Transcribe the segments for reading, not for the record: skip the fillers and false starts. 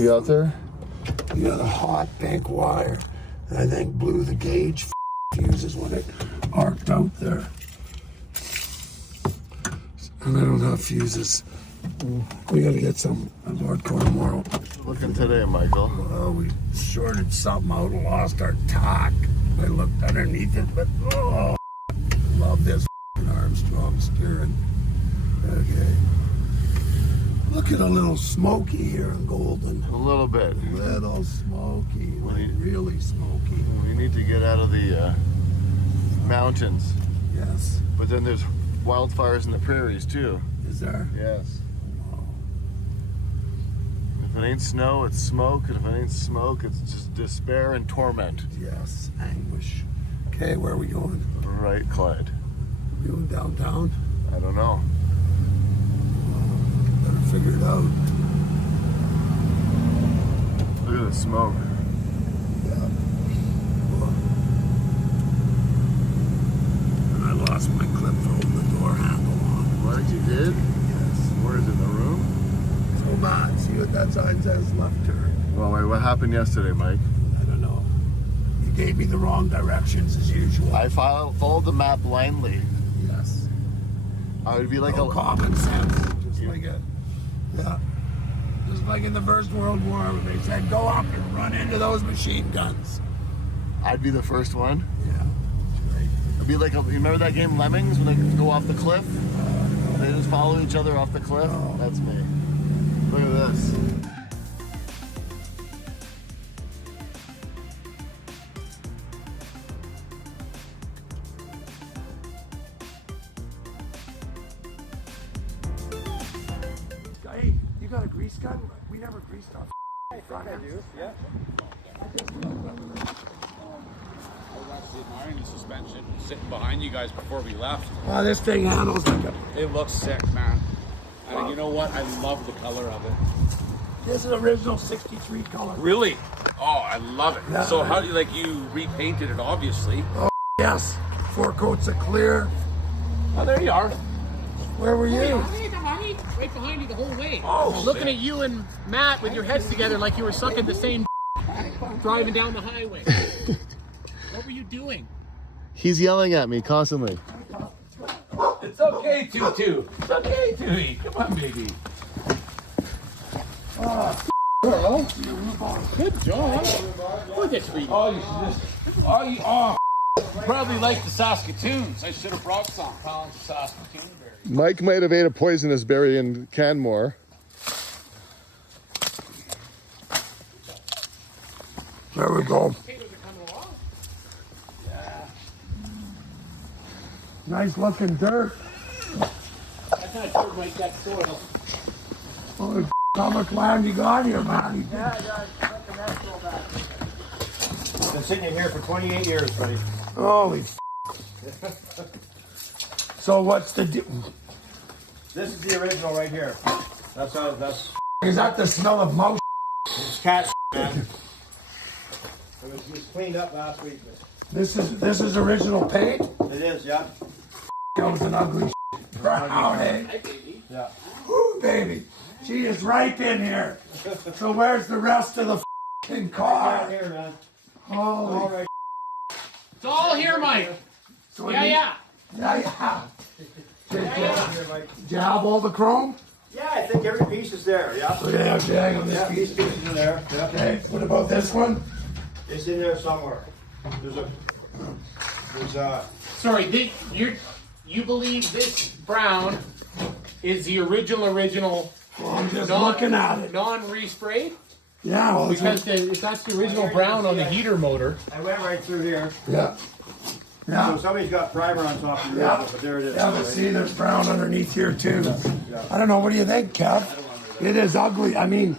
You out there? You got a hot bank wire. And I think blew the gauge fuses when it arced out there. And I don't have fuses. We gotta get some hardcore tomorrow. Looking today, Michael. Well, we shorted something out and lost our tack. I looked underneath it, but oh, love this Armstrong steering. Okay. Look at a little smoky here in Golden. A little bit. Little smoky, like really smoky. We need to get out of the mountains. Yes. But then there's wildfires in the prairies too. Is there? Yes. If it ain't snow, it's smoke. And if it ain't smoke, it's just despair and torment. Yes, anguish. Okay, where are we going? Right, Clyde. We going downtown? I don't know. Better figure it out. Look at the smoke. Yeah. And I lost my clip to hold the door handle on. What you did? Yes. Where is it, in the room? So bad. See what that sign says? Left turn. Well, wait, what happened yesterday, Mike? I don't know. You gave me the wrong directions as usual. I followed the map blindly. Yes. I would be like No common sense. Just like it. Yeah. Just like in the First World War when they said, go up and run into those machine guns. I'd be the first one. Yeah. That's right. It'd be like, you remember that game Lemmings when they go off the cliff? They just follow each other off the cliff? Oh. That's me. Look at this. Hey, you got a grease gun? We never greased our front end. Yeah. I was actually admiring the suspension sitting behind you guys before we left. Oh, this thing handles like a... It looks sick, man. And you know what? I love the color of it. This is original 63 color. Really? Oh, I love it. Yeah. So how do you repainted it, obviously? Oh, yes. 4 coats of clear. Oh, there you are. Where were you? Hey, honey, right behind you the whole way. Oh, looking at you and Matt with your heads together like you were sucking the same driving down the highway. What were you doing? He's yelling at me constantly. It's okay, Tutu. It's okay, Tui. Come on, baby. Good job. Look at sweetie. Oh, you should just... Oh, probably like the Saskatoons. I should have brought some pounds of Saskatoon berries. Mike might have ate a poisonous berry in Canmore. there we go. Potatoes are coming along. Nice looking dirt. That's not dirt right, that's soil. Oh, how much land you got here, man? Been sitting in here for 28 years, buddy. Holy So what's the... This is the original right here. That's Is that the smell of mouse? it's cat man. It was cleaned up last week. This is original paint? It is, yeah. That was an ugly brown, eh? Yeah. Ooh, baby. She is ripe in here. So where's the rest of the f***ing Right car? here, man. Holy... All right. It's all here, Mike. So Yeah. Yeah. Did Here, Mike. you have all the chrome? Yeah, I think every piece is there, yeah. Oh, yeah, hang on Yeah, this these piece. pieces are there. Yeah. Okay, what about this one? It's in there somewhere. There's a Sorry, you believe this brown is the original Well, I'm just looking at it. non-resprayed? Yeah, well, Because if that's the original brown on the heater motor. I went right through here. yeah. So Yeah. somebody's got primer on top of the Yeah. original, but there it is. Yeah, but see, there's brown underneath here too. Yeah. I don't know, what do you think, Kev? It is ugly. I mean,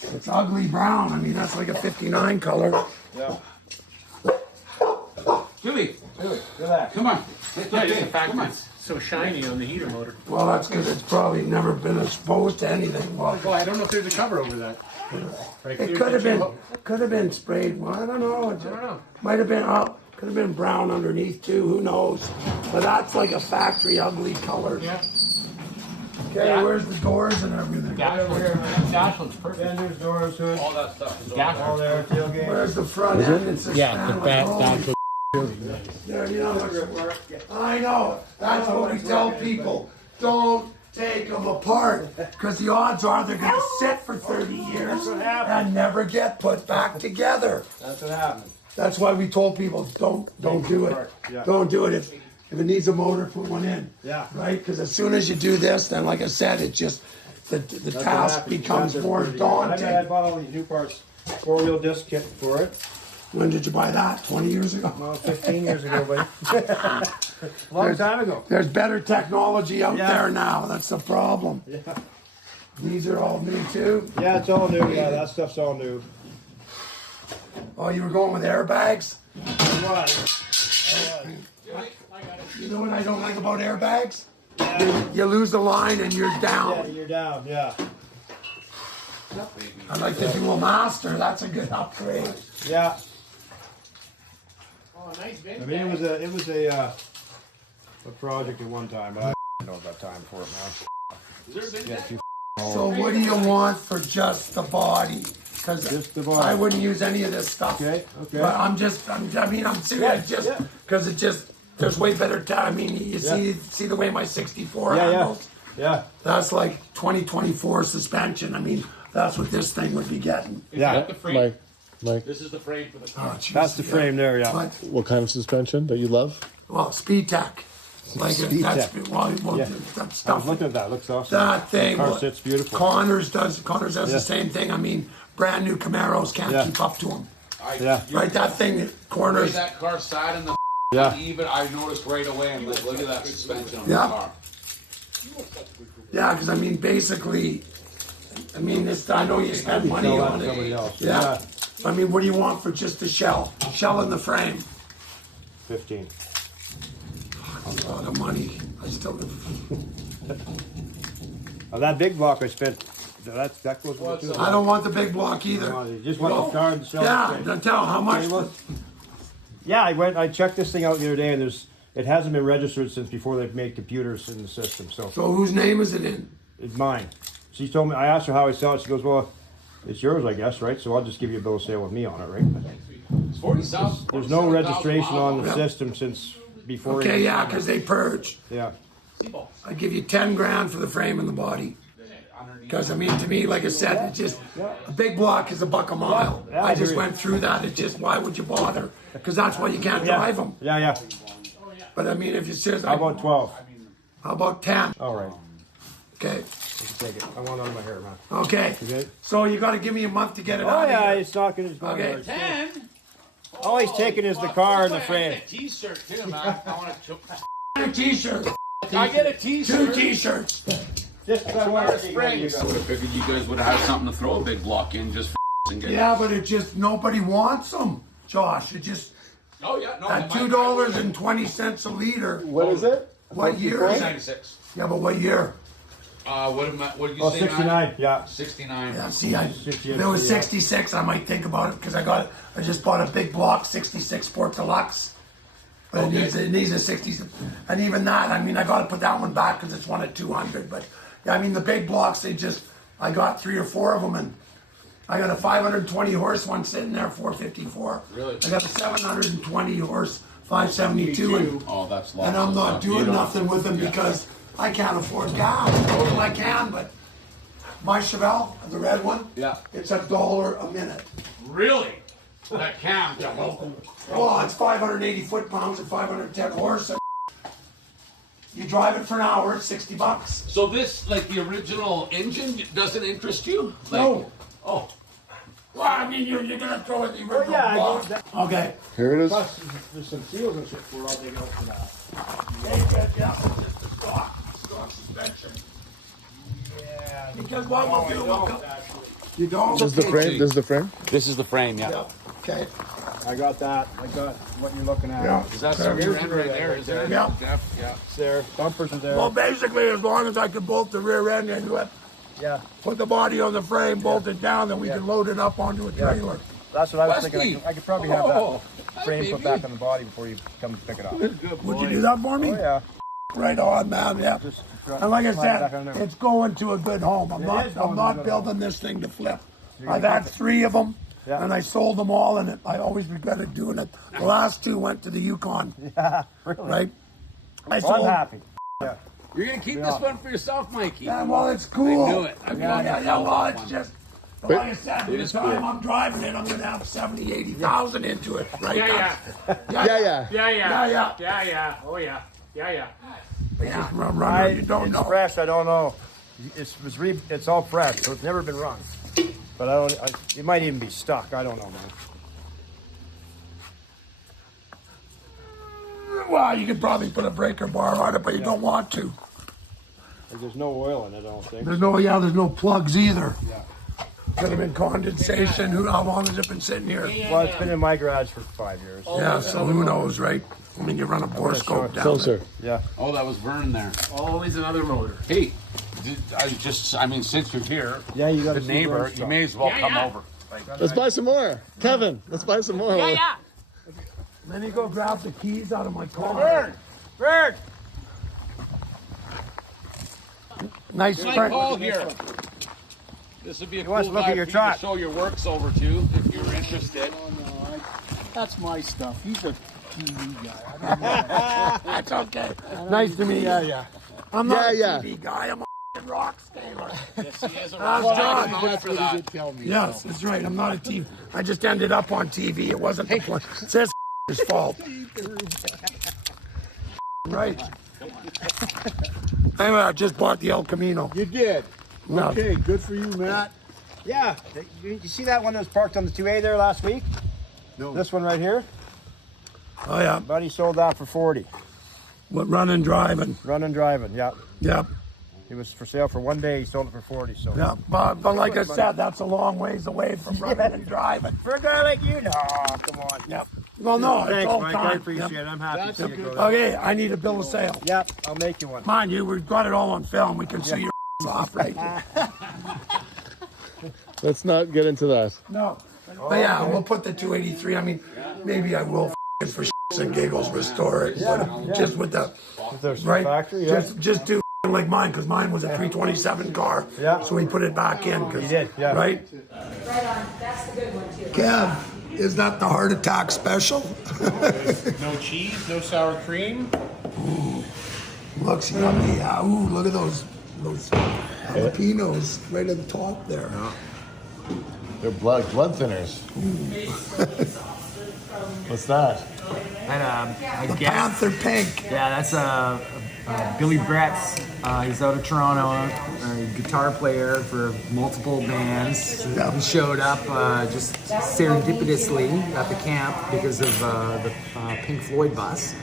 it's ugly brown. I mean, that's like a 59 color. Yeah. Julie, Relax. come on. It's Yeah, just okay. the fact Come that on. it's so shiny on the heater motor. Well, that's because it's probably never been exposed to anything. Well, Well, I don't know if there's a cover over that. Like, it could have been sprayed. Well, I don't know. I don't know. Might have been could have been brown underneath too. Who knows? But that's like a factory ugly color. Yeah. Okay, where's the doors and everything? Dash looks perfect. Fenders, doors, hood, All that stuff is Dash all there, tailgate. Where's the front end? It's a Yeah, the back dash looks There, you know, I know. That's what we tell people. Don't take them apart, because the odds are they're going to sit for 30 years and never get put back together. That's what happened. That's why we told people don't do it. Yeah. Don't do it. If it needs a motor, put one in. Yeah. Right? Because as soon as you do this, then like I said, it just the task becomes more I daunting. bought all these new parts, 4-wheel disc kit for it. When did you buy that? 20 years ago? Well, 15 years ago, buddy. Long time ago. There's better technology out Yeah. there now. That's the problem. Yeah. These are all new too. Yeah, it's all new. Yeah, that stuff's all new. Oh, you were going with airbags? What? You know what I don't like about airbags? You lose the line and you're Yeah, down. you're down. Yeah. I like the dual master. That's a good upgrade. Yeah. Oh, nice I bin. mean, it was a project at one time, but I don't got time for it now. Is there a big Yeah, too So what do you want for just the body? Because Just the body. I wouldn't use any of this stuff. Okay, okay. But I'm serious. Yeah, Just yeah. because there's way better. I mean, you see the way my 64 Yeah, yeah. handles. Yeah. That's like 2024 suspension. I mean, that's what this thing would be getting. Is Yeah. that the frame? Mike, This is the frame for the car. Oh, geez, That's the frame there, yeah. But, what kind of suspension that you love? well, Speed Tech. Like Speed that's Tech. well, Yeah. that I was stuff. looking at that. Looks awesome. That thing. The car sits beautiful. Connors does Yeah. the same thing. I mean, brand new Camaros can't Yeah. keep up to them. Yeah. Right, that thing. Where Corners. that car sat in the Yeah. even I noticed right away. I'm like, look at that suspension on Yeah. the car. Yeah, because I mean, basically, I mean, this. I know you spend money Sell that on to it. somebody else. Yeah. I mean, what do you want for just the shell? Shell in the frame. 15. A lot of money. I still. That big block I spent. That goes with it too. I don't want the big block either. No, you just want the car and shell. Yeah, now tell how much. Yeah, I checked this thing out the other day, and it hasn't been registered since before they've made computers in the system. So So whose name is it in? it's mine. She told me. I asked her how I sell it. She goes, "Well, it's yours, I guess, right? So I'll just give you a bill of sale with me on it, right?" It's 40,000. There's no registration on the Yeah. system since before. Okay, yeah, because they purge. Yeah. I give you 10 grand for the frame and the body. Because I mean, to me, like I said, it just a big block is $1 a mile. Yeah, I I just agree. went through that. It just why would you bother? Because that's why you can't drive them. Yeah, yeah. But I mean, if you says How about 12? how about 10? All right. Okay, You can take it. I want it on my hair, man. okay. Okay. So you got to give me a month to get it Oh out yeah, of here. it's not gonna. It's not Okay. gonna- 10. All he's taking is the car and the frame. I get a T-shirt too, man. I want A t-shirt, I get a 2 T-shirt. t-shirts. Just I wear springs. I would have figured you guys would have had something to throw a big block in just and get. Yeah, but it just nobody wants them, Josh. It just Oh yeah, no. at $2.20 a liter. What is it? What year is it? 96. Yeah, but what year? What did you Oh, say? 69. Yeah. 69. Yeah, see, if 68, it was yeah. 66, I might think about it because I just bought a big block 66 Sport Deluxe. But Okay. it needs a 60, and even that, I mean, I got to put that one back because it's one at 200. But yeah, I mean, the big blocks, I got 3 or 4 of them, and I got a 520 horse one sitting there, 454. Really? I got a 720 horse 572, and Oh, that's long. I'm not doing nothing with them because I can't afford gas. Well, I can, but my Chevelle, the red one, Yeah. it's $1 a minute. Really? That cam. Well, it's 580 foot-pounds and 510 horse. And you drive it for an hour, it's $60. So this, like the original engine, doesn't interest you? Like, No. Oh. Well, I mean, you're gonna throw it in the original yeah, I block. guess that- Okay. Here it is. Plus, there's some seals and shit for all they out for that. Yeah, it's just a stock suspension. Yeah. Because what we'll do, you don't? This is the frame. This is the frame. This is the frame, yeah. Yeah. Okay. I got that. I got what you're looking at. Yeah. Is that the rear end right there? Is there? Yeah. Yeah. It's there. Bumpers are there. Well, basically, as long as I can bolt the rear end into it, Yeah. put the body on the frame, bolt it down, then we can load it up onto a trailer. That's what I was Westy. thinking. I could probably have Oh, that hi, frame put baby. back on the body before you come to pick it up. Would you do that for me? Oh yeah. Right on, man. Yeah. And like I said, it's going to a good home. I'm not building this thing to flip. I've had 3 of them, and I sold them all, and I always regretted doing it. The last 2 went to the Yukon. Yeah, really. Right? I'm happy. Yeah. You're gonna keep this one for yourself, Mikey. Yeah, well, it's cool. I knew it. Well, it's just, like I said, by the time I'm driving it, I'm going to have 70, 80,000 into it. Right? Yeah. Oh yeah. Yeah, runner, you don't know. It's fresh. I don't know. It's all fresh, so it's never been run. But it might even be stuck. I don't know, man. Well, you could probably put a breaker bar on it, but you don't want to. There's no oil in it, I don't think. There's no plugs either. Yeah. Could have been condensation. How long has it been sitting here? Well, it's been in my garage for 5 years. Yeah, so who knows, right? I mean, you run a bore scope down Closer. Yeah. Oh, that was Vern there. Always another motor. Hey, since you're here, Yeah, you got the neighbor, you may as well come over. Let's buy some more. Kevin, let's buy some more. Yeah. Then you go grab the keys out of my car. Bird! Nice Like print. Paul here. This would be a cool wants to look guy at your for you to truck. show your works over to if you're interested. That's my stuff. He's a TV guy. That's okay. Nice to meet you. Yeah. I'm not Yeah, a TV guy. I'm a rock scaler. Yes, he is a How's rock John? star. That's what he did tell me. Yes, that's right. I'm not a TV. I just ended up on TV. It wasn't the point. It's his fault. Right. Anyway, I just bought the El Camino. You did. No. Okay, good for you, Matt. Yeah. You see that one that was parked on the 2A there last week? No. This one right here? Oh, yeah. Buddy sold that for 40. What, running, driving. Running, driving, yeah. Yep. It was for sale for 1 day. He sold it for 40. So. Yeah. But like I said, that's a long ways away from running and driving. For a guy like you, no, come on. Yep. Well, no, it's Thanks, all Mike. time. I appreciate it. I'm happy to see you go there. Okay, I need a bill of sale. Yep, I'll make you one. Mind you, we've got it all on film. We can see your off right here. Let's not get into that. No. But yeah, we'll put the 283. I mean, maybe I will for shits and giggles restore it. But just with the right factory, yeah. Just do like mine, because mine was a 327 car. Yeah. So we put it back in. You did, yeah. Right? Right on. That's the good one, too. Kev, is that the heart attack special? No cheese, no sour cream. Looks yummy. Yeah. Ooh, look at those jalapenos right at the top there. They're blood thinners. What's that? I The guess. Panther Pink. Yeah, that's Billy Brett's. He's out of Toronto, a guitar player for multiple bands. Yeah. He showed up just serendipitously at the camp because of the Pink Floyd bus.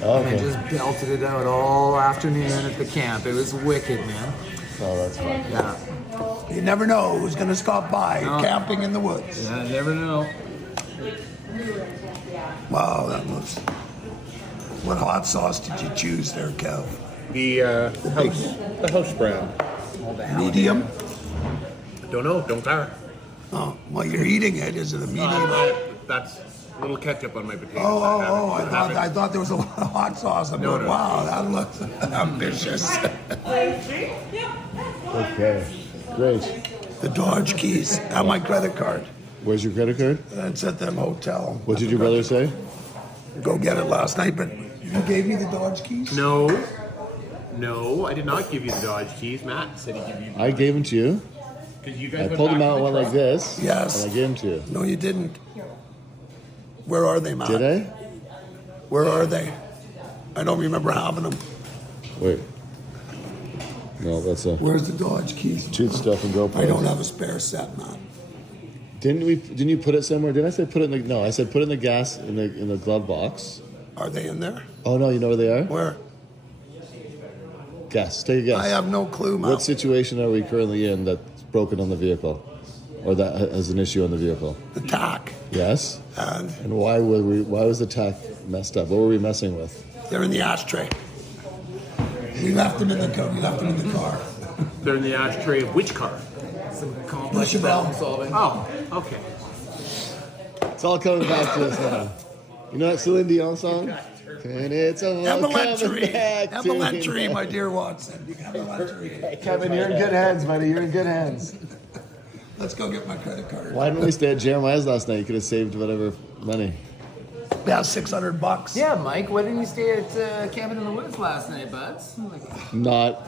Okay. And just belted it out all afternoon at the camp. It was wicked, man. Oh, that's fun. Yeah, You never know who's going to stop by camping in the woods. yeah, you never know. Wow, that looks... What hot sauce did you choose there, Kev? The house brand. Medium? Don't know. Don't care. Oh, well, you're eating it. Is it a medium? That's a little ketchup on my potatoes. I thought there was a lot of hot sauce. I'm going, wow, that looks ambitious. Okay. Great. The Dodge keys and my credit card. Where's your credit card? That's at them hotel. What did your brother say? Go get it last night, but you gave me the Dodge keys? No, I did not give you the Dodge keys. Matt said he gave you. I gave them to you. Because you I guys went pulled them back out to the one truck. like this. Yes. And I gave them to you. No, you didn't. Where are they, Matt? Did I? Where are they? I don't remember having them. Wait. No, that's a Where's the Dodge keys? cheat stuff and GoPro. I don't have a spare set, Matt. Didn't you put it somewhere? Didn't I say put it in the? No, I said put it in the gas in the glove box. Are they in there? Oh no, you know where they are? Where? Guess. Take a guess. I have no clue, Matt. What situation are we currently in that's broken on the vehicle, or that has an issue on the vehicle? The tack. Yes. And And why was the tack messed up? What were we messing with? they're in the ashtray. We left them in the car. They're in the ashtray of which car? Some complex Chevelle. problem solving. Oh, okay. It's all coming back to us now. You know that Celine Dion song? And it's a Elementary. back to Elementary, me. my dear Watson. Elementary. Kevin, you're in good hands, buddy. You're in good hands. Let's go get my credit card. Why didn't we stay at Jeremiah's last night? You could have saved whatever money. Yeah, $600. Yeah, Mike, why didn't you stay at Cabin in the Woods last night, buds? Like, Not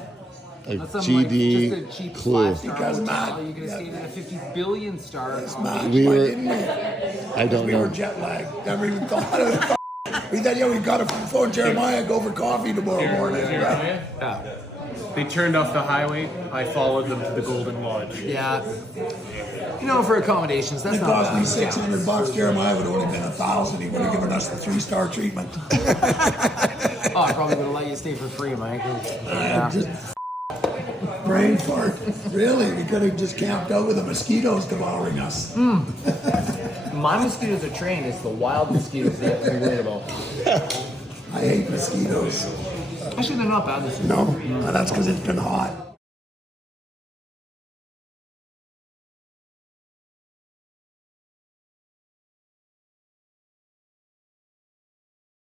a that's some, GD like, just a cheap clue. five-star Because hotel. Matt- You could have stayed at a 50 billion star. We Why were. didn't we? I don't We were know. jet lagged. Never even thought of it. We thought, yeah, we got to phone Jeremiah, go for coffee tomorrow morning. Yeah. They turned off the highway. I followed them to the Golden Lodge. Yeah. You know, for accommodations, that's It not cost bad. me $600. Jeremiah would have only been $1,000. He would have given us the 3-star treatment. Oh, I probably would have let you stay for free, Mike. Yeah. Just brain fart. Really, we could have just camped out with the mosquitoes devouring us. My mosquitoes are trained. It's the wild mosquitoes that you have to be worried about. I hate mosquitoes. Actually, they're not bad. No, that's because it's been hot.